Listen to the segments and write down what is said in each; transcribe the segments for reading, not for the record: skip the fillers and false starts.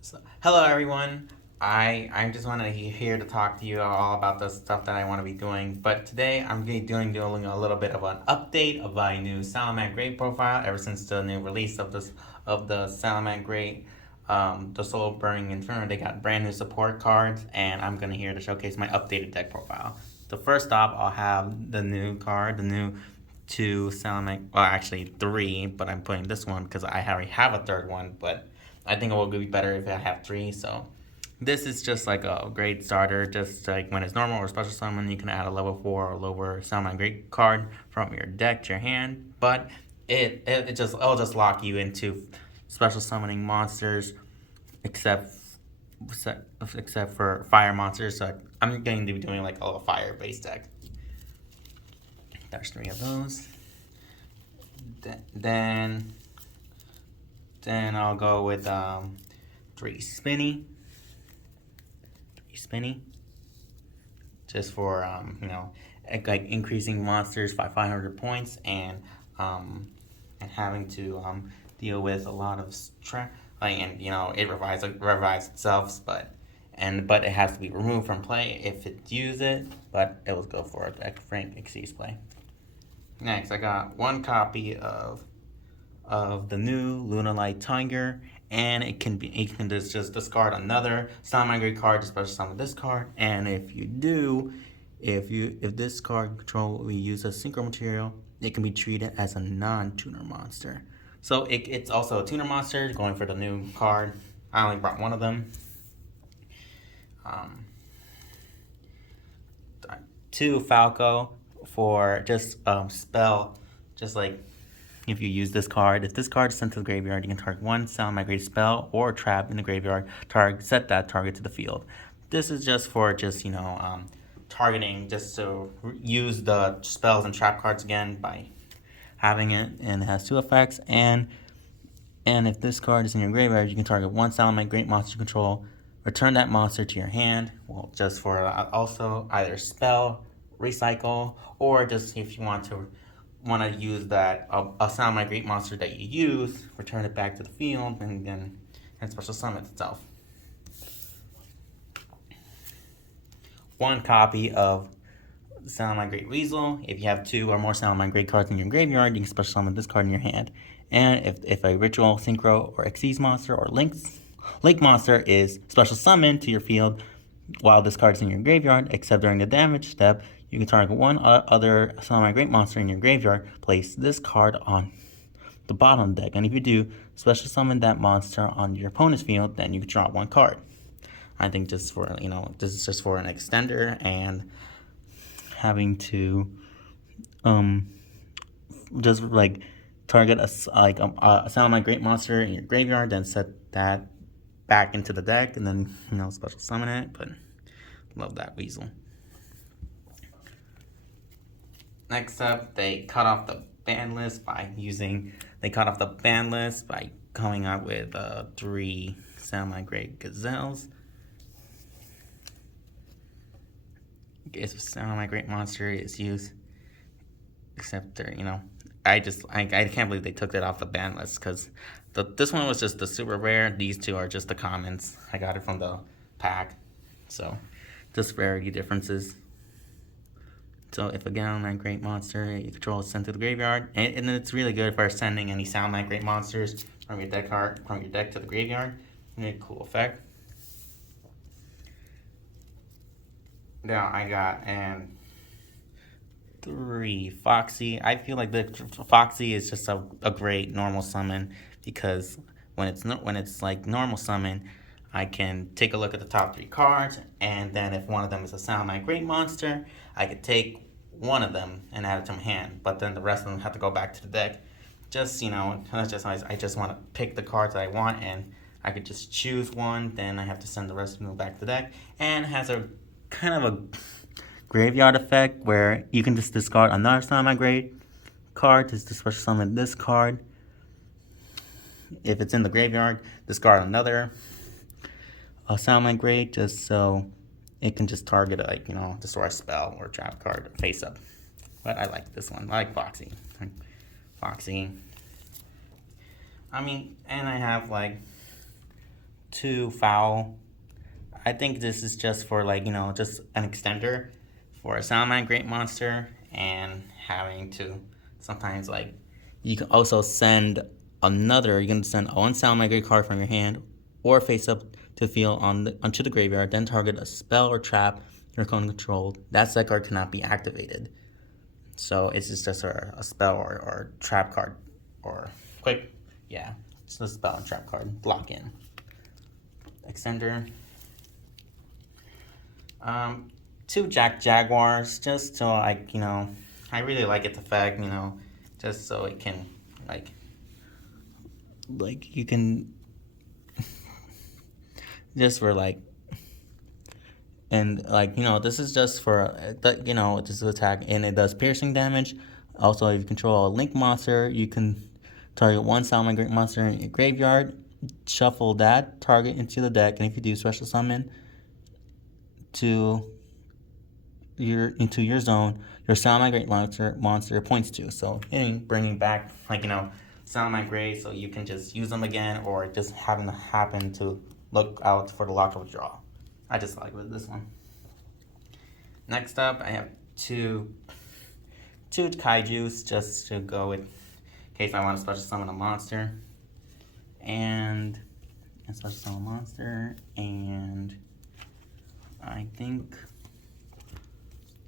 So, hello everyone. I just want to here to talk to you all about the stuff that I want to be doing. But today I'm going to be doing a little bit of an update of my new Salamangreat profile. Ever since the new release of the Salamangreat, the Soulburning Inferno, they got brand new support cards, and I'm gonna here to showcase my updated deck profile. So first off, I'll have the new card, the new two Salamang, well actually three, but I'm putting this one because I already have a third one, but I think it will be better if I have three. So this is just like a great starter. Just like when it's normal or special summon, you can add a level 4 or lower Salamangreat card from your deck to your hand. But it'll just lock you into special summoning monsters, except except for fire monsters. So I'm going to be doing like a fire based deck. There's three of those. Then then I'll go with three spinny, just for like increasing monsters by 500 points and having to deal with a lot of stress. And it revives itself, but it has to be removed from play if it uses it. But it will go for a Frank Xyz play. Next, I got one copy of the new Lunalight Tiger, and it can just discard another Salamangreat card to special summon this card. And if this card control we use as synchro material, it can be treated as a non-tuner monster. So it's also a tuner monster. Going for the new card. I only brought one of them. Two Falco for just spell, just like if you use this card. If this card is sent to the graveyard, you can target one Salamangreat spell or trap in the graveyard. Set that target to the field. This is just for targeting, just to use the spells and trap cards again by having it, and it has two effects. And if this card is in your graveyard, you can target one Salamangreat monster you control. Return that monster to your hand. Well, just for also either spell, recycle, or just if you want to use that a Salamangreat monster that you use, return it back to the field, and then special summon itself. One copy of Salamangreat Weasel. If you have two or more Salamangreat cards in your graveyard, you can special summon this card in your hand. And if a Ritual, Synchro, or Xyz monster or Link monster is special summoned to your field while this card is in your graveyard, except during the damage step, you can target one other Salamangreat monster in your graveyard, place this card on the bottom of the deck, and if you do, special summon that monster on your opponent's field, then you can draw one card. I think just for, this is just for an extender, and having to just like target a Salamangreat monster in your graveyard, then set that back into the deck, and then special summon it. But love that Weasel. Next up, they cut off the ban list by coming out with three Salamangreat Gazelles. If Salamangreat monster is used, except they're, I can't believe they took that off the ban list, because this one was just the super rare. These two are just the commons. I got it from the pack, so just rarity differences. So if a Salamangreat monster you control is sent to the graveyard, and it's really good for sending any Salamangreat monsters from your deck to the graveyard. A cool effect. Now I got three Foxy. I feel like the Foxy is just a great normal summon, because when it's like normal summon, I can take a look at the top three cards, and then if one of them is a Salamangreat monster, I could take one of them and add it to my hand, but then the rest of them have to go back to the deck. Just, I just want to pick the cards that I want, and I could just choose one, then I have to send the rest of them back to the deck, and it has a kind of a graveyard effect where you can just discard another Salamangreat card to special summon this card. If it's in the graveyard, discard another Salamangreat, just so it can just target destroy a spell or trap card face up. But I like this one. I like Foxy. I mean, and I have like too foul. I think this is just for like, just an extender for a Salamangreat monster, and having to sometimes like, you can also send you can send one Salamangreat card from your hand or face up to the field onto the graveyard, then target a spell or trap your opponent controlled. That set card cannot be activated. So it's just a spell or trap card, or quick, yeah, it's a spell and trap card, lock in. Extender. Two Jaguars, just so I really like its effect, just so it can like you can just for like, and like this is just for this attack, and it does piercing damage. Also, if you control a link monster, you can target one Salamangreat monster in your graveyard, shuffle that target into the deck, and if you do, special summon into your zone your Salamangreat monster points to. So bringing back Salamangreat, so you can just use them again, or just having to happen to look out for the lockup draw. I just like with this one. Next up, I have two Kaijus, just to go with in case I want to special summon a monster. And I think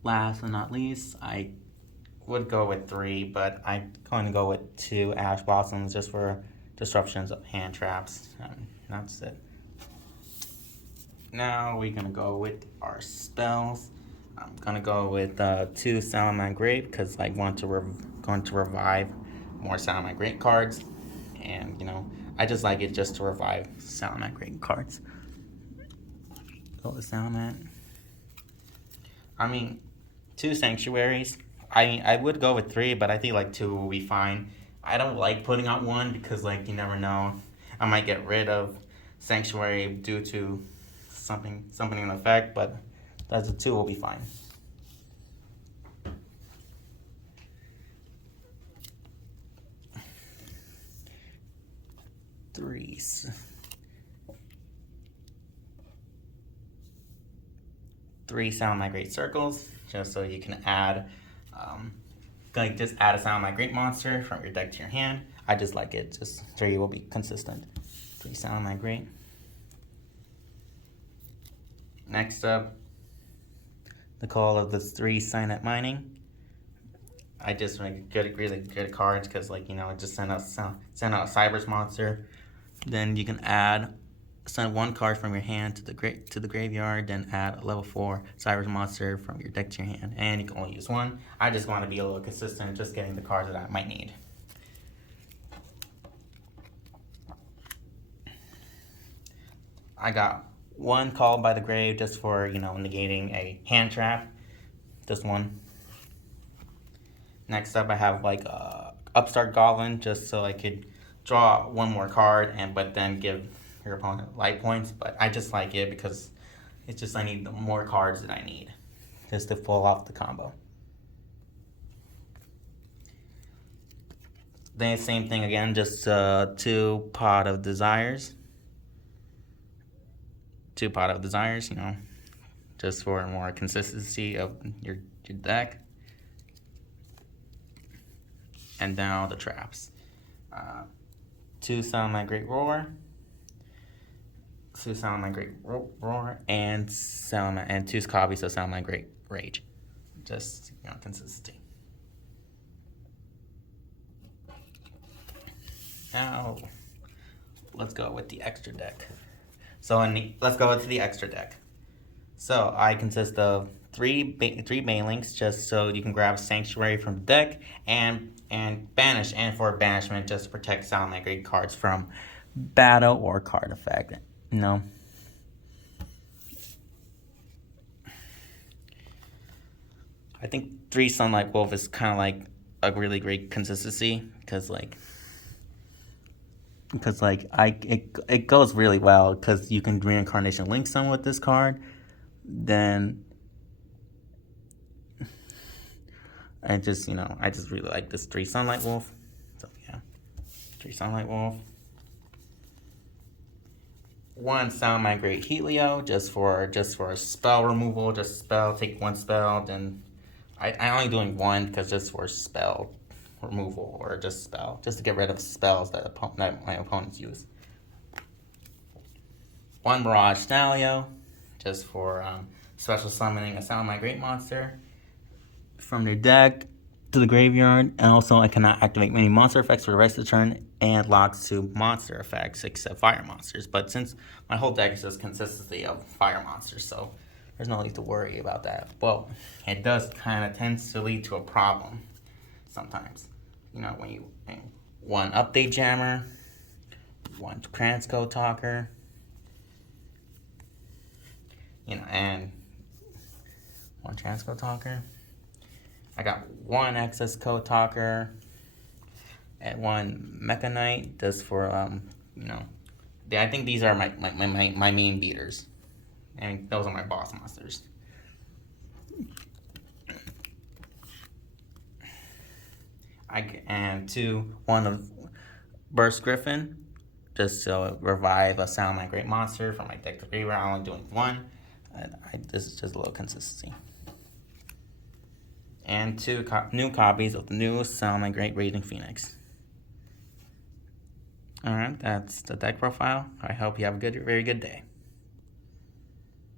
last but not least, I would go with 3, but I'm going to go with 2 Ash Blossoms just for disruptions of hand traps. That's it. Now we're going to go with our spells. I'm going to go with 2 Salamangreat because I want to going to revive more Salamangreat cards. And, I just like it just to revive Salamangreat cards. Go with Salamangreat. 2 Sanctuaries. I would go with 3, but I think like 2 will be fine. I don't like putting out 1 because you never know. I might get rid of Sanctuary due to something in effect, but that's a 2 will be fine. Three Salamangreat circles, just so you can add, just add a Salamangreat monster from your deck to your hand. I just like it. Just 3 will be consistent. 3 Salamangreat. Next up, the call of the 3 Signet Mining. I just make really good cards because just send out a Cyber's monster. Then you can send 1 card from your hand to the graveyard, then add a level 4 Cyber's monster from your deck to your hand, and you can only use 1. I just want to be a little consistent, just getting the cards that I might need. I got 1 Called by the Grave just for negating a hand trap, just 1. Next up, I have a Upstart Goblin just so I could draw 1 more card but then give your opponent light points. But I just like it because it's just I need the more cards that I need just to pull off the combo. Then same thing again, just 2 Pot of Desires. 2 Pot of Desires, just for more consistency of your deck. And now the traps. 2 Salamangreat Roar. 2 Salamangreat Roar and 2 copies of Salamangreat Rage. Just consistency. Now let's go with the extra deck. Let's go into the extra deck. So I consist of 3 Banelinks, just so you can grab Sanctuary from the deck, and banish, and for banishment just to protect Salamangreat cards from battle or card effect. I think 3 Sunlight Wolf is kind of like a really great consistency because it goes really well because you can Reincarnation Link some with this card. Then I just really like this 3 Sunlight Wolf. So yeah, 3 Sunlight Wolf. one Salamangreat Helio just for a spell removal, just spell, take one spell, then I only doing one because just for spell removal or just spell, just to get rid of spells that my opponents use. One Mirage Stalio, just for special summoning a Salamangreat monster from their deck to the graveyard, and also I cannot activate many monster effects for the rest of the turn and locks to monster effects except fire monsters. But since my whole deck is just consistently of fire monsters, so there's no need to worry about that. Well, it does kind of tends to lead to a problem sometimes. You know, when you one update jammer, one transcode talker, you know, and one transcode talker. I got one access code talker and one Mecha Knight just for you know, I think these are my main beaters, and those are my boss monsters. One of Burst Griffin, just to revive a Salamangreat monster from my deck to graveyard. I'm only doing one. This is just a little consistency. And two new copies of the newest Salamangreat Raging Phoenix. Alright, that's the deck profile. I hope you have a very good day.